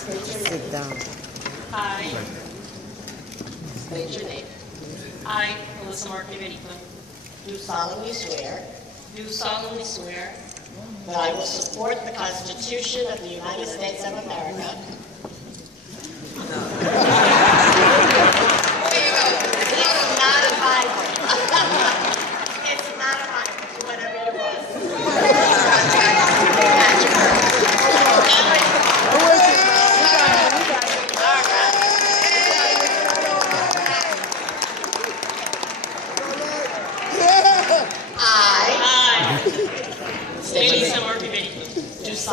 Sit down. I, state your name. I, Viverito, Do solemnly swear that I will support the Constitution of the United States of America. It's not a Bible. It's not a Bible. Do whatever you want. Do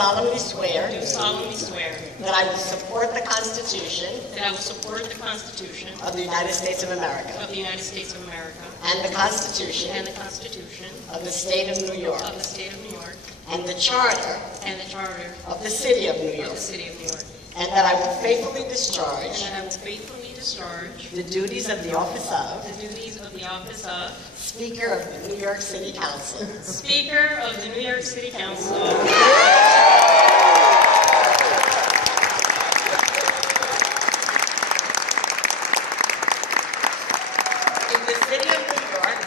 solemnly swear that I will support the Constitution of the United States of America and the Constitution of the State of New York and the Charter of the City of New York, and that I will faithfully discharge the duties of the office of Speaker of the New York City Council. Speaker of the New York City Council. In the City of New York.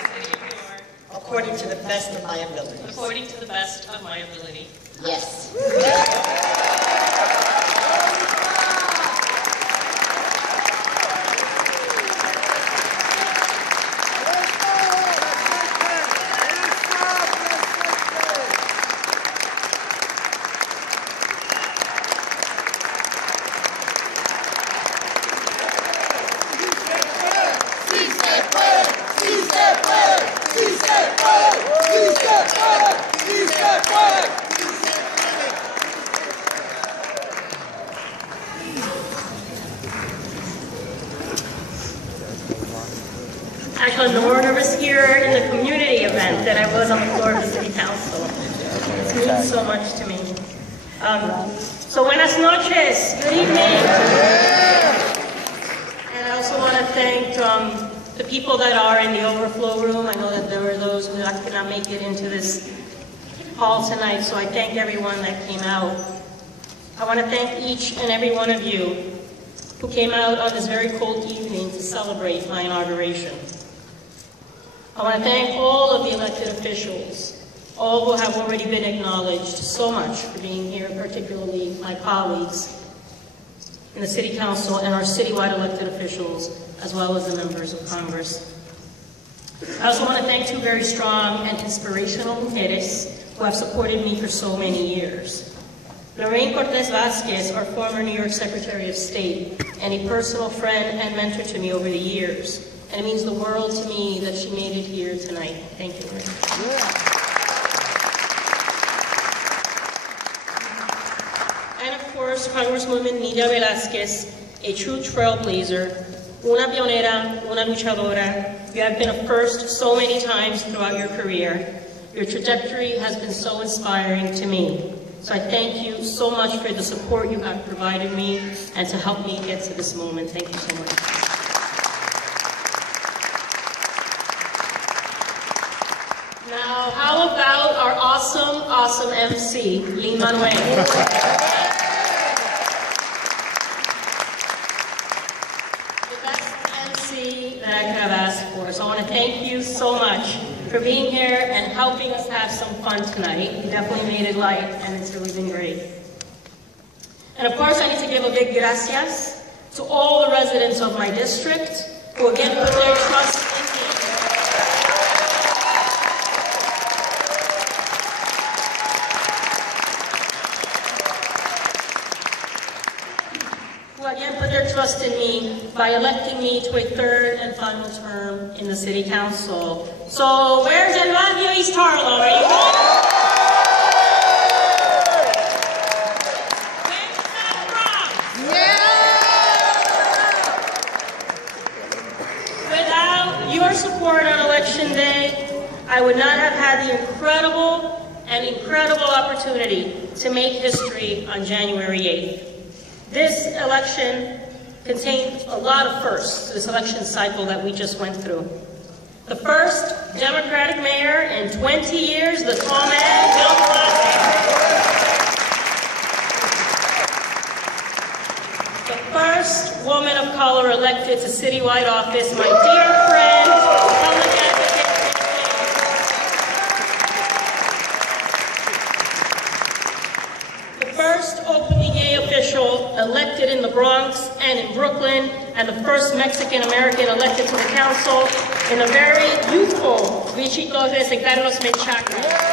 According to the best of my ability. According to the best of my ability. Yes. I feel more nervous here in the community event than I was on the floor of the City Council. It means so much to me. So buenas noches, good evening. And I also want to thank the people that are in the overflow room. I know that there were those who could not make it into this hall tonight, so I thank everyone that came out. I want to thank each and every one of you who came out on this very cold evening to celebrate my inauguration. I want to thank all of the elected officials, all who have already been acknowledged so much for being here, particularly my colleagues in the City Council and our citywide elected officials, as well as the members of Congress. I also want to thank two very strong and inspirational mujeres who have supported me for so many years. Lorraine Cortes-Vasquez, our former New York Secretary of State, and a personal friend and mentor to me over the years. And it means the world to me that she made it here tonight. Thank you, Lorraine. And of course, Congresswoman Nidia Velázquez, a true trailblazer, una pionera, una luchadora. You have been a first so many times throughout your career. Your trajectory has been so inspiring to me. So I thank you so much for the support you have provided me and to help me get to this moment. Thank you so much. Now, how about our awesome MC, Lin-Manuel? The best MC that I could have asked for. So I want to thank you so much for being here and helping us have some fun tonight. You definitely made it light, and it's really been great. And of course, I need to give a big gracias to all the residents of my district who again put their trust in me. Trust in me by electing me to a third and final term in the City Council. So where's El Barrio East Harlem? Are you home? Where's South Bronx? Yeah! Without your support on Election Day, I would not have had the incredible opportunity to make history on January 8th. This election contained a lot of firsts, this election cycle that we just went through. The first Democratic mayor in 20 years, the tall man, Bill de Blasio. the first woman of color elected to citywide office, my dear friend, public advocate. The first openly gay official elected in the Bronx and in Brooklyn, and the first Mexican-American elected to the council in the very youthful Viverito and Carlos Menchaca.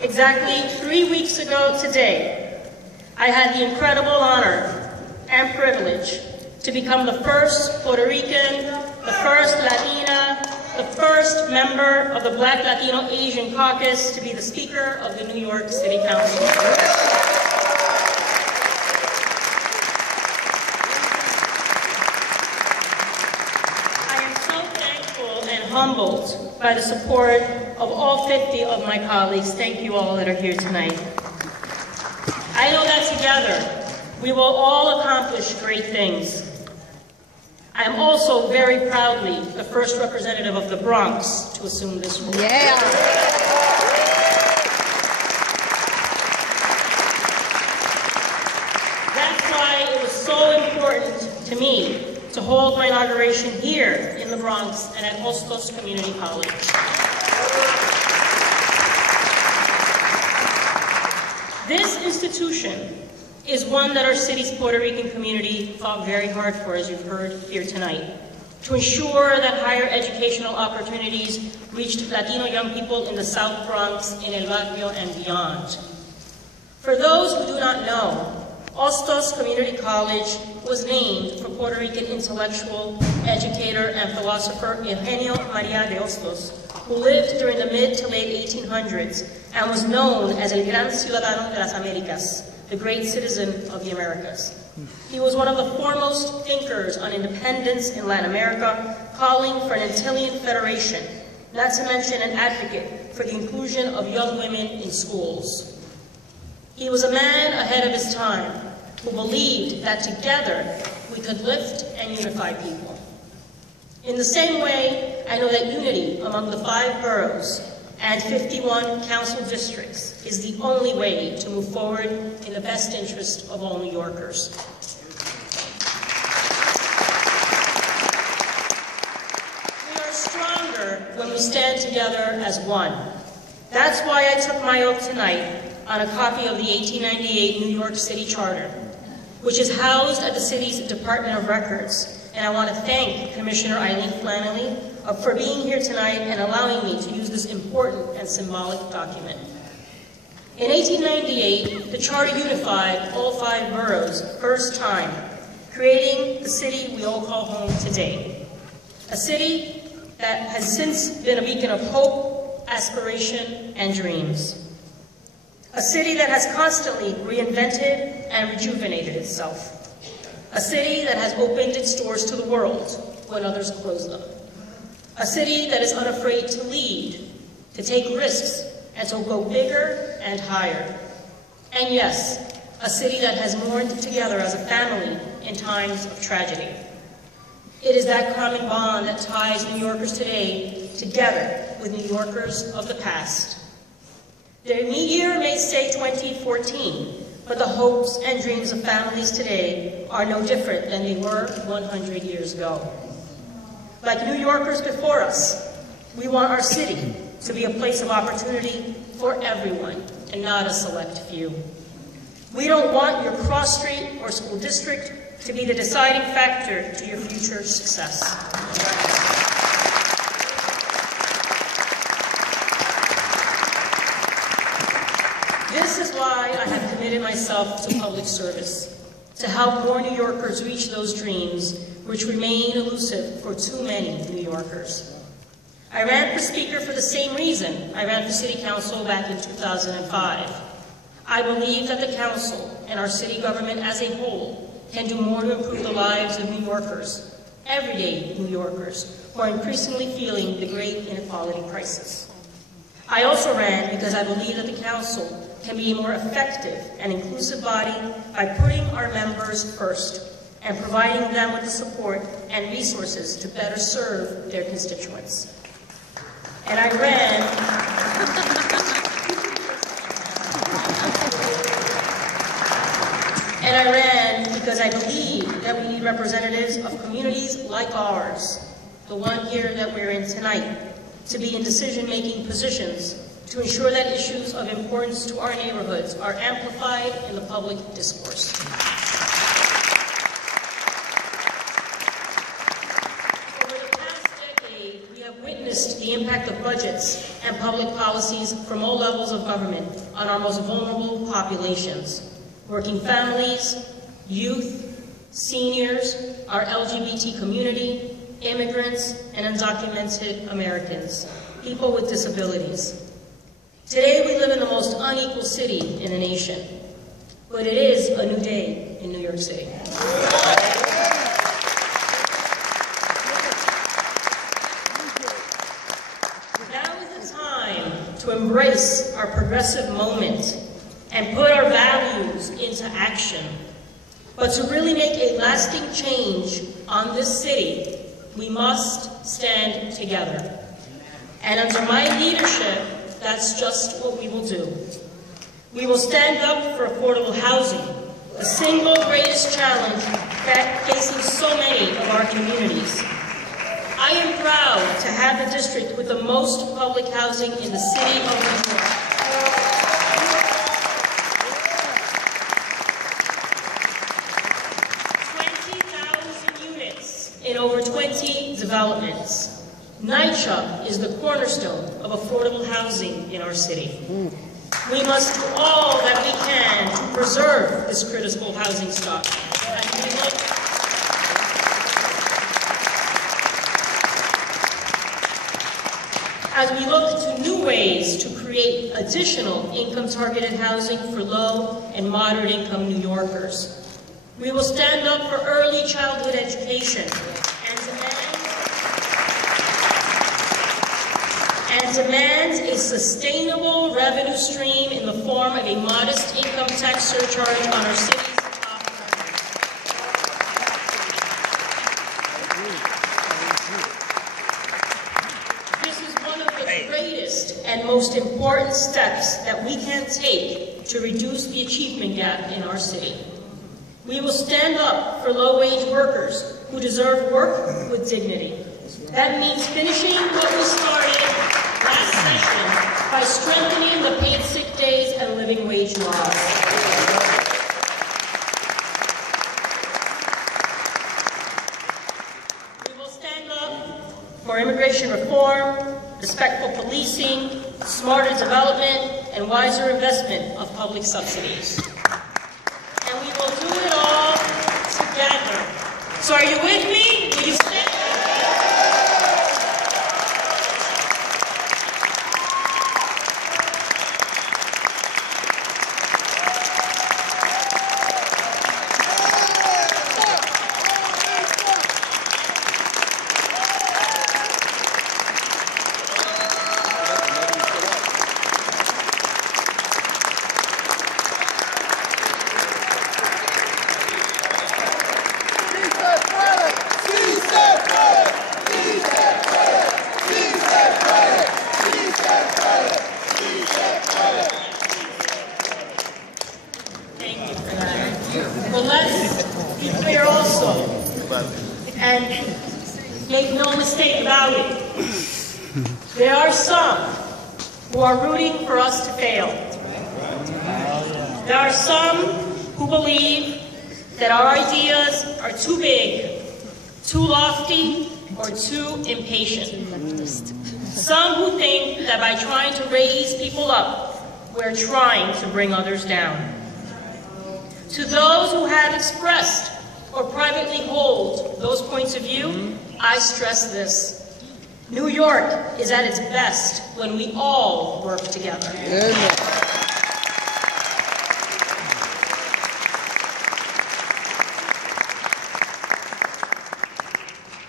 Exactly 3 weeks ago today, I had the incredible honor and privilege to become the first Puerto Rican, the first Latina, the first member of the Black Latino Asian Caucus to be the Speaker of the New York City Council. I am so thankful and humbled by the support of all 50 of my colleagues. Thank you all that are here tonight. I know that together, we will all accomplish great things. I am also very proudly the first representative of the Bronx to assume this role. Yeah. That's why it was so important to me to hold my inauguration here in the Bronx and at Hostos Community College. This institution is one that our city's Puerto Rican community fought very hard for, as you've heard here tonight, to ensure that higher educational opportunities reached Latino young people in the South Bronx, in El Barrio, and beyond. For those who do not know, Hostos Community College was named for Puerto Rican intellectual, educator, and philosopher Eugenio María de Hostos, who lived during the mid to late 1800s and was known as El Gran Ciudadano de las Américas, the great citizen of the Americas. He was one of the foremost thinkers on independence in Latin America, calling for an Antillean federation, not to mention an advocate for the inclusion of young women in schools. He was a man ahead of his time who believed that together we could lift and unify people. In the same way, I know that unity among the 5 boroughs and 51 council districts is the only way to move forward in the best interest of all New Yorkers. We are stronger when we stand together as one. That's why I took my oath tonight on a copy of the 1898 New York City Charter, which is housed at the city's Department of Records. And I want to thank Commissioner Eileen Flannelly for being here tonight and allowing me to use this important and symbolic document. In 1898, the Charter unified all 5 boroughs first time, creating the city we all call home today. A city that has since been a beacon of hope, aspiration, and dreams. A city that has constantly reinvented and rejuvenated itself. A city that has opened its doors to the world when others closed them. A city that is unafraid to lead, to take risks, and to go bigger and higher. And yes, a city that has mourned together as a family in times of tragedy. It is that common bond that ties New Yorkers today together with New Yorkers of the past. The year may say 2014, but the hopes and dreams of families today are no different than they were 100 years ago. Like New Yorkers before us, we want our city to be a place of opportunity for everyone and not a select few. We don't want your cross street or school district to be the deciding factor to your future success. This is why I have committed myself to public service, to help more New Yorkers reach those dreams which remain elusive for too many New Yorkers. I ran for Speaker for the same reason I ran for City Council back in 2005. I believe that the Council and our city government as a whole can do more to improve the lives of New Yorkers, everyday New Yorkers, who are increasingly feeling the great inequality crisis. I also ran because I believe that the Council can be a more effective and inclusive body by putting our members first and providing them with the support and resources to better serve their constituents. And I ran because I believe that we need representatives of communities like ours, the one here that we're in tonight, to be in decision-making positions to ensure that issues of importance to our neighborhoods are amplified in the public discourse. Over the past decade, we have witnessed the impact of budgets and public policies from all levels of government on our most vulnerable populations: working families, youth, seniors, our LGBT community, immigrants, and undocumented Americans, people with disabilities. Today we live in the most unequal city in the nation, but it is a new day in New York City. Now is the time to embrace our progressive moment and put our values into action. But to really make a lasting change on this city, we must stand together. And under my leadership, that's just what we will do. We will stand up for affordable housing, the single greatest challenge facing so many of our communities. I am proud to have the district with the most public housing in the city of New York. In over 20 developments. NYCHA is the cornerstone of affordable housing in our city. We must do all that we can to preserve this critical housing stock. As we look to new ways to create additional income-targeted housing for low and moderate-income New Yorkers. We will stand up for early childhood education and demand a sustainable revenue stream in the form of a modest income tax surcharge on our city's top earners. This is one of the greatest and most important steps that we can take to reduce the achievement gap in our city. We will stand up for low-wage workers who deserve work with dignity. That means finishing what we started last session by strengthening the paid sick days and living wage laws. We will stand up for immigration reform, respectful policing, smarter development, and wiser investment of public subsidies. And we will do it all together. So are you with me? Will you stand? But let's be clear also, and make no mistake about it, there are some who are rooting for us to fail. There are some who believe that our ideas are too big, too lofty, or too impatient. Some who think that by trying to raise people up, we're trying to bring others down. To those who have expressed or privately hold those points of view, I stress this. New York is at its best when we all work together. Amen.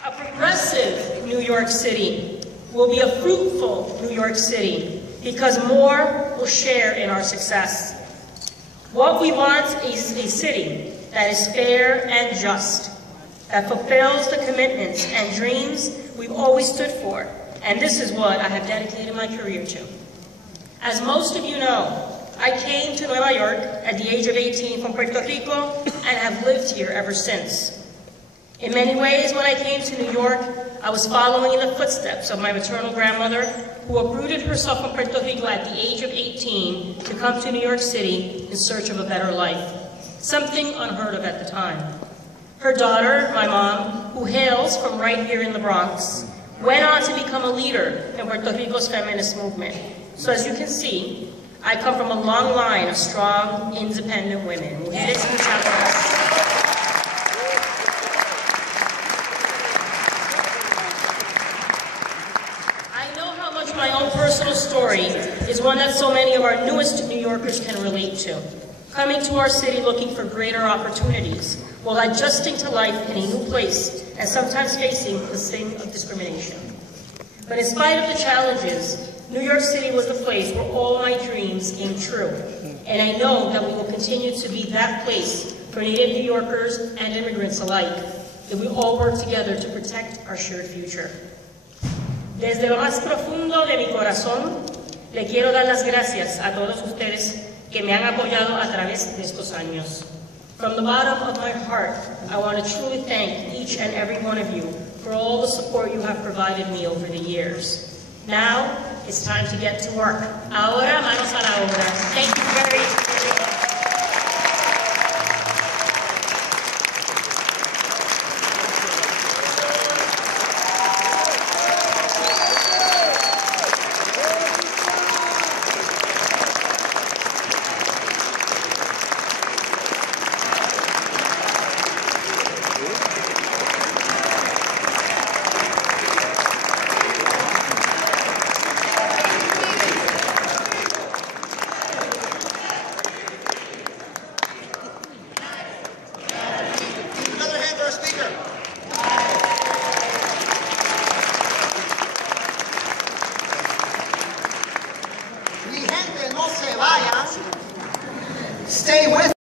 A progressive New York City will be a fruitful New York City because more will share in our success. What we want is a city that is fair and just, that fulfills the commitments and dreams we've always stood for. And this is what I have dedicated my career to. As most of you know, I came to Nueva York at the age of 18 from Puerto Rico and have lived here ever since. In many ways, when I came to New York, I was following in the footsteps of my maternal grandmother, who uprooted herself from Puerto Rico at the age of 18 to come to New York City in search of a better life, something unheard of at the time. Her daughter, my mom, who hails from right here in the Bronx, went on to become a leader in Puerto Rico's feminist movement. So as you can see, I come from a long line of strong, independent women. Mujeres luchadoras. My own personal story is one that so many of our newest New Yorkers can relate to. Coming to our city looking for greater opportunities while adjusting to life in a new place and sometimes facing the sting of discrimination. But in spite of the challenges, New York City was the place where all my dreams came true. And I know that we will continue to be that place for Native New Yorkers and immigrants alike, that we all work together to protect our shared future. Desde lo más profundo de mi corazón, le quiero dar las gracias a todos ustedes que me han apoyado a través de estos años. From the bottom of my heart, I want to truly thank each and every one of you for all the support you have provided me over the years. Now, it's time to get to work. Ahora, manos a la obra. Thank you very much. Stay with